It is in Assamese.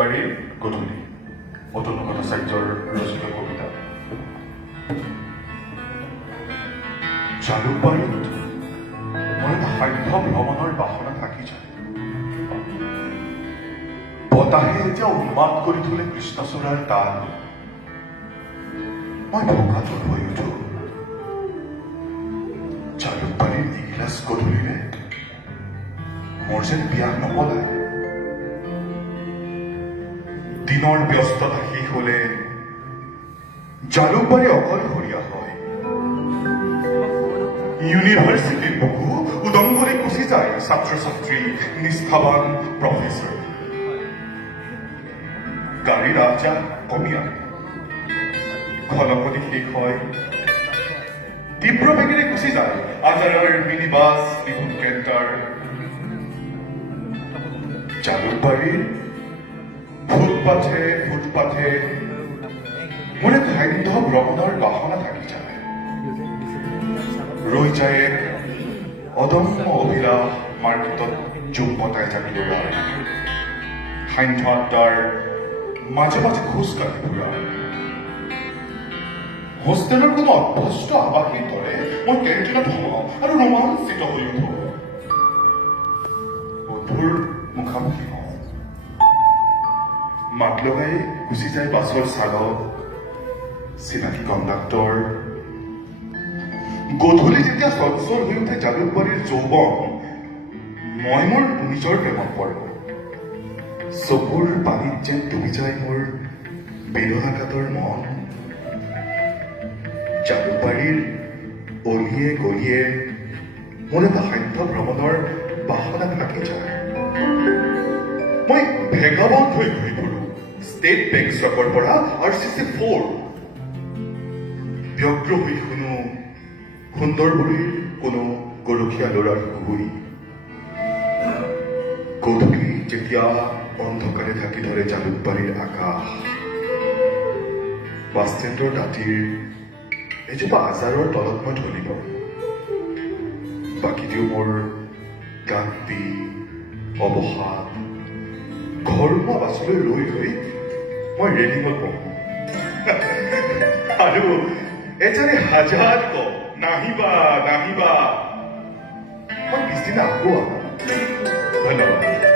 জালুকবাৰীৰ গধূলি অতুল ভট্টাচাৰ্যৰ ৰচিত কবিতা। জালুকবাৰীত মোৰ এটা সাধ্য ভ্ৰমণৰ বাসনা থাকি যায়। বতাহে যেতিয়া উন্মাদ কৰি তোলে কৃষ্ণচূড়াৰ তাল, মই ভোকাতুৰ হৈ উঠো। জালুকবাৰীৰ নিগিলাচ গধূলিৰে মোৰ যেন পিয়াহ নপলায়। দিনৰ ব্যস্ততা শেষ হলে জালুকবাৰী অকলশৰীয়া হয়। ইউনিভাৰ্চিটিৰ বুকু উদংগৰে গুচি যায় ছাত্ৰ ছাত্ৰী, নিষ্ঠাবান প্ৰফেচৰ। গাড়ীৰ আহযাহ কমি আহে, খলকনি শেষ হয়। তীব্ৰ বেগেৰে গুচি যায় আজাৰাৰ মিনি বাছ, বিহুন কেণ্টাৰ। জালুকবাৰীৰ ফুটপাথে ফুটপাথে মোৰ এক সাধ্য ভ্ৰমণৰ বাসনা থাকি যায়। ৰৈ যায় এক অদম্য অভিলাষ মাৰ্কেটত জোক পতাই থাকি লোৱাৰ, সান্ধ্য আড্ডাৰ মাজে মাজে খোজকাঢ়ি ফুৰা। হোষ্টেলৰ কোনো অভ্যস্ত আৱাসীৰ দৰে মই কেণ্টিনত সোমাওঁ আৰু ৰোমাঞ্চিত হৈ উঠো। বন্ধুৰ মুখামুখি হওঁ, মাত লগাই গুচি যায় বাছৰ চালক, চিনাকি কণ্ডাক্টৰ। গধূলি যেতিয়া চঞ্চল হৈ উঠে জালুকবাৰীৰ যৌৱন, মই মোৰ নিজৰ প্ৰেমত পৰোঁ। চকুৰ পানীত যেন ডুবি যায় মোৰ বেদনাকাতৰ মন। জালুকবাৰীৰ অলিয়ে গলিয়ে মোৰ এটা সাধ্য ভ্ৰমণৰ বাসনা থাকি যায়। মই ভেগাবন্ধ হৈ ঘূৰি ফুৰোঁ ষ্টেট বেংক চকৰ পৰা RCC4। ব্যগ্ৰ হৈ শুনো সুন্দৰবৰীৰ কোনো গৰখীয়া ল'ৰাৰ কুহুৰি। গধূলি যেতিয়া অন্ধকাৰে ঢাকি ধৰে জালুকবাৰীৰ আকাশ, বাছ ষ্টেণ্ডৰ দাঁতিৰ এজোপা আজাৰৰ তলত মই ঢলি পৰোঁ। বাকী দিওঁ মোৰ ক্লান্তি, অৱসাদ। ঘৰুৱা বাছলৈ ৰৈ ৰৈ মই ৰেলিঙত বহোঁ আৰু এজানে হাজাৰ কওঁ, নাহিবা নাহিবা। মই পিছদিনা আকৌ আহোঁ। ধন্যবাদ।